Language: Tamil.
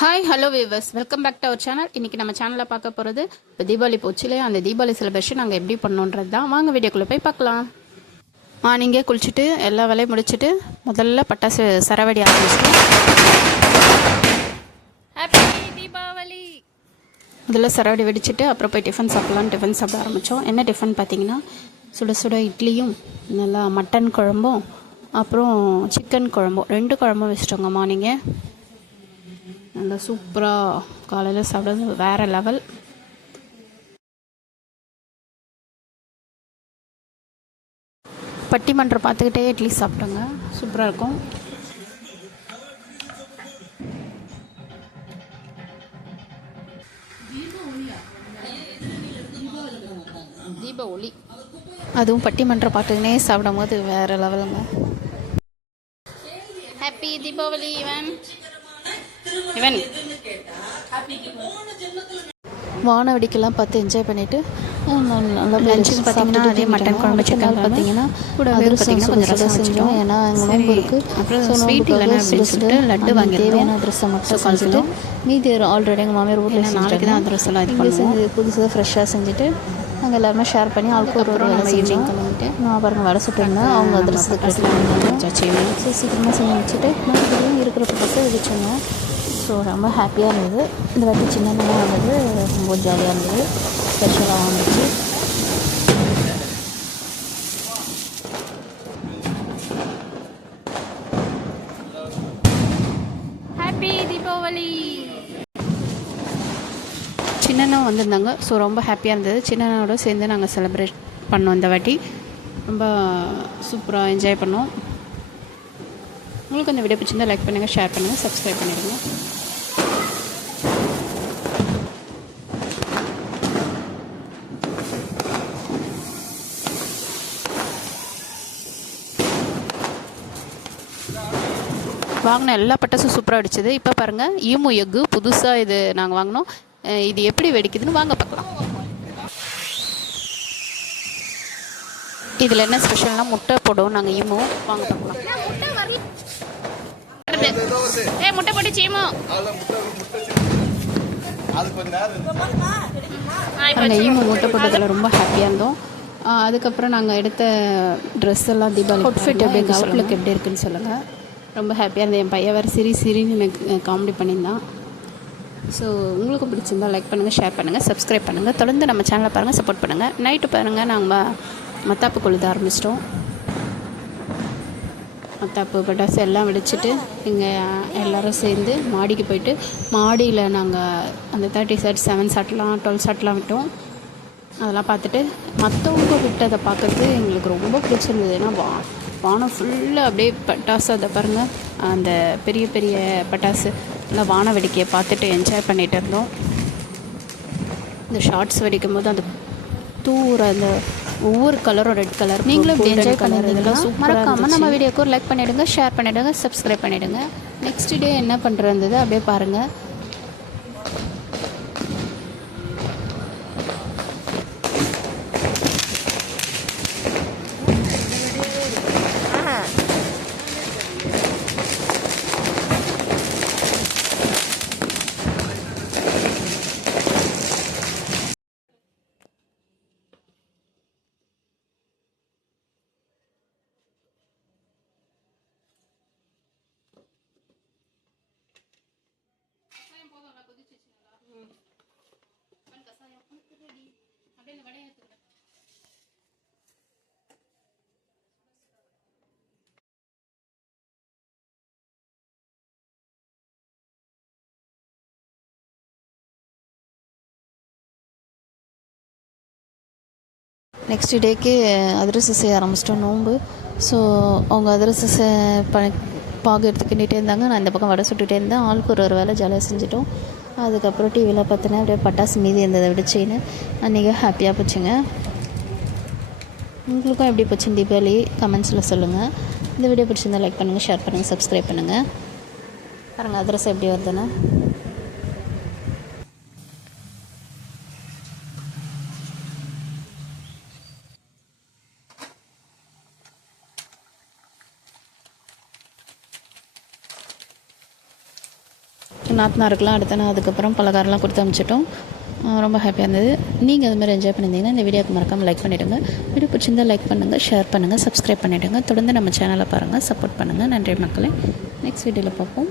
Hi hello viewers, welcome back to our channel. இன்றைக்கி நம்ம சேனலில் பார்க்க போகிறது இப்போ தீபாவளி போச்சு இல்லையா, அந்த தீபாவளி செலிப்ரேஷன் நாங்கள் எப்படி பண்ணோன்றது தான். வாங்க வீடியோக்குள்ளே போய் பார்க்கலாம். மார்னிங்கே குளிச்சுட்டு எல்லா வேலையும் முடிச்சுட்டு முதல்ல பட்டாசு சரவடி ஆரம்பிச்சிட்டோம். ஹாப்பி தீபாவளி. முதல்ல சரவடி வெடிச்சிட்டு அப்புறம் போய் டிஃபன் சாப்பிட ஆரம்பித்தோம். என்ன டிஃபன் பார்த்தீங்கன்னா, சுட சுட இட்லியும் நல்லா மட்டன் குழம்பும் அப்புறம் சிக்கன் குழம்பும் 2 குழம்பும் வச்சுட்டோங்க. மார்னிங்கே நல்லா சூப்பராக காலையில் சாப்பிட்றது வேறு லெவல். பட்டிமன்றம் பார்த்துக்கிட்டே இட்லி சாப்பிட்டோங்க, சூப்பராக இருக்கும். தீப ஒளி, அதுவும் பட்டிமன்றம் பார்த்துக்கினே சாப்பிடும் போது வேறு லெவலுங்க. ஹாப்பி தீபாவளி இவன் வான வெடிக்கெல்லாம் பார்த்து என்ஜாய் பண்ணிவிட்டு நல்லா லஞ்சுக்கு பார்த்தீங்கன்னா அதே மட்டன் குழம்பு சிக்கன் பார்த்தீங்கன்னா கூட பார்த்தீங்கன்னா கொஞ்சம் ரசம் செஞ்சோம். ஏன்னா எங்கள் நோம்பு இருக்குது. அப்புறம் ஸ்வீட் இல்லைன்னா அப்படின்னு சொல்லிட்டு லட்டு வாங்கி தேவையான அதிரசை மட்டும் செஞ்சுட்டு மீதி ஆல்ரெடி எங்கள் மாமியார் வீட்டில் நாளைக்கு தான் அதிரசெல்லாம் இது பண்ணி செஞ்சு புதுசாக ஃப்ரெஷ்ஷாக செஞ்சுட்டு நாங்கள் எல்லாருமே ஷேர் பண்ணி ஆளுக்கு ஒரு வேலை செஞ்சோம். நான் பாருங்கள் வடை சுட்டுருந்தேன், அவங்க அதிரசத்துக்கு ஸோ சீக்கிரமாக செஞ்சு வச்சுட்டு மறுபடியும் இருக்கிற பக்கத்தை வெடிச்சோங்க. ஸோ ரொம்ப ஹாப்பியாக இருந்தது. இந்த வாட்டி சின்னதாக வந்தது ரொம்ப ஜாலியாக இருந்தது, ஸ்பெஷலாக வந்துச்சு. ஹாப்பி தீபாவளி. சின்னண்ணா வந்திருந்தாங்க, ஸோ ரொம்ப ஹாப்பியாக இருந்தது. சின்னண்ணோட சேர்ந்து நாங்கள் செலிப்ரேட் பண்ணோம். இந்த வாட்டி ரொம்ப சூப்பராக என்ஜாய் பண்ணோம். உங்களுக்கு அந்த வீடியோ பிடிச்சிருந்தால் லைக் பண்ணுங்கள், ஷேர் பண்ணுங்கள், சப்ஸ்கிரைப் பண்ணிடுங்க. வாங்கின எல்லா பட்டாசும் சூப்பராக அடிச்சது. இப்போ பாருங்கள், ஈமு எக்கு புதுசாக இது நாங்கள் வாங்கினோம். இது எப்படி வெடிக்குதுன்னு வாங்க பார்க்கலாம். இதில் என்ன ஸ்பெஷல்னால் முட்டை போடுவோம் நாங்கள். ஈமு வாங்க பார்க்கலாம். முட்டை போட்டு சீமோ நாங்கள் ஈமு முட்டை போட்டதில் ரொம்ப ஹாப்பியாக இருந்தோம். அதுக்கப்புறம் நாங்கள் எடுத்த ட்ரெஸ் எல்லாம் தீபாவளி அவுட்ஃபிட் எப்படி அவுட்லுக் எப்படி இருக்குன்னு சொல்லுங்கள். ரொம்ப ஹாப்பியாக இருந்தேன். என் பையன் வேறு சிரின்னு எனக்கு காமெடி பண்ணியிருந்தான். ஸோ உங்களுக்கு பிடிச்சிருந்தால் லைக் பண்ணுங்கள், ஷேர் பண்ணுங்கள், சப்ஸ்கிரைப் பண்ணுங்கள். தொடர்ந்து நம்ம சேனலை பாருங்கள், சப்போர்ட் பண்ணுங்கள். நைட்டு பாருங்கள், நாங்கள் மத்தாப்பு கொளுத்த ஆரம்பிச்சிட்டோம். மத்தாப்பு பட்டாசு எல்லாம் வெடிச்சிட்டு இங்கே எல்லோரும் சேர்ந்து மாடிக்கு போயிட்டு மாடியில் நாங்கள் அந்த 30 ஷாட் 7 ஷாட்லாம் 12 ஷாட்லாம் விட்டோம். அதெல்லாம் பார்த்துட்டு மற்றவங்க விட்டதை பார்க்குறது எங்களுக்கு ரொம்ப பிடிச்சிருந்தது. ஏன்னா வானம் ஃபுல்லாக அப்படியே பட்டாசு, அதை பாருங்கள், அந்த பெரிய பெரிய பட்டாசு எல்லாம் வான வெடிக்கையை பார்த்துட்டு என்ஜாய் பண்ணிகிட்டு இருந்தோம். இந்த ஷார்ட்ஸ் வெடிக்கும் போது அந்த தூர அந்த ஒவ்வொரு கலரும் ரெட் கலர், நீங்களும் இப்படி என்ஜாய் பண்ணிடுறீங்களா? மறக்காமல் நம்ம வீடியோக்கு ஒரு லைக் பண்ணிவிடுங்க, ஷேர் பண்ணிவிடுங்க, சப்ஸ்கிரைப் பண்ணிவிடுங்க. நெக்ஸ்ட் டே என்ன பண்ணுறது அப்படியே பாருங்கள். நெக்ஸ்ட் டேக்கு அதிரசம் செய்ய ஆரம்பிச்சிட்டோம், நோம்பு. ஸோ அவங்க அதிரசம் பாகு எடுத்து கிண்டிகிட்டே இருந்தாங்க. நான் இந்த பக்கம் வடை சுட்டுகிட்டே இருந்தேன். ஆளுக்கு ஒரு வேலை ஜாலியாக செஞ்சிட்டோம். அதுக்கப்புறம் டிவியில் பார்த்தோன்னா அப்படியே பட்டாசு மீதி இருந்ததை விடுச்சின்னு அன்றைக்கி ஹாப்பியாக போச்சுங்க. உங்களுக்கும் எப்படி போச்சுன்னு தீபாவளி கமெண்ட்ஸில் சொல்லுங்கள். இந்த வீடியோ பிடிச்சிருந்தால் லைக் பண்ணுங்கள், ஷேர் பண்ணுங்கள், சப்ஸ்கிரைப் பண்ணுங்கள். பாருங்கள் அதிரசம் எப்படி வருதுன்னு. நாத்தனாருக்குலாம் அடுத்த நாள் அதுக்கப்புறம் பலகாரம்லாம் கொடுத்து அனுப்பிச்சிட்டோம். ரொம்ப ஹாப்பியாக இருந்தது. நீங்கள் அதுமாதிரி என்ஜாய் பண்ணியிருந்தீங்கன்னா இந்த வீடியோக்கு மறக்காமல் லைக் பண்ணிவிடுங்க. வீடியோ பிடிச்சிருந்தால் லைக் பண்ணுங்கள், ஷேர் பண்ணுங்கள், சப்ஸ்கிரைப் பண்ணிவிடுங்க. தொடர்ந்து நம்ம சேனலை பாருங்கள், சப்போர்ட் பண்ணுங்கள். நன்றி மக்களே. நெக்ஸ்ட் வீடியோவில் பார்ப்போம்.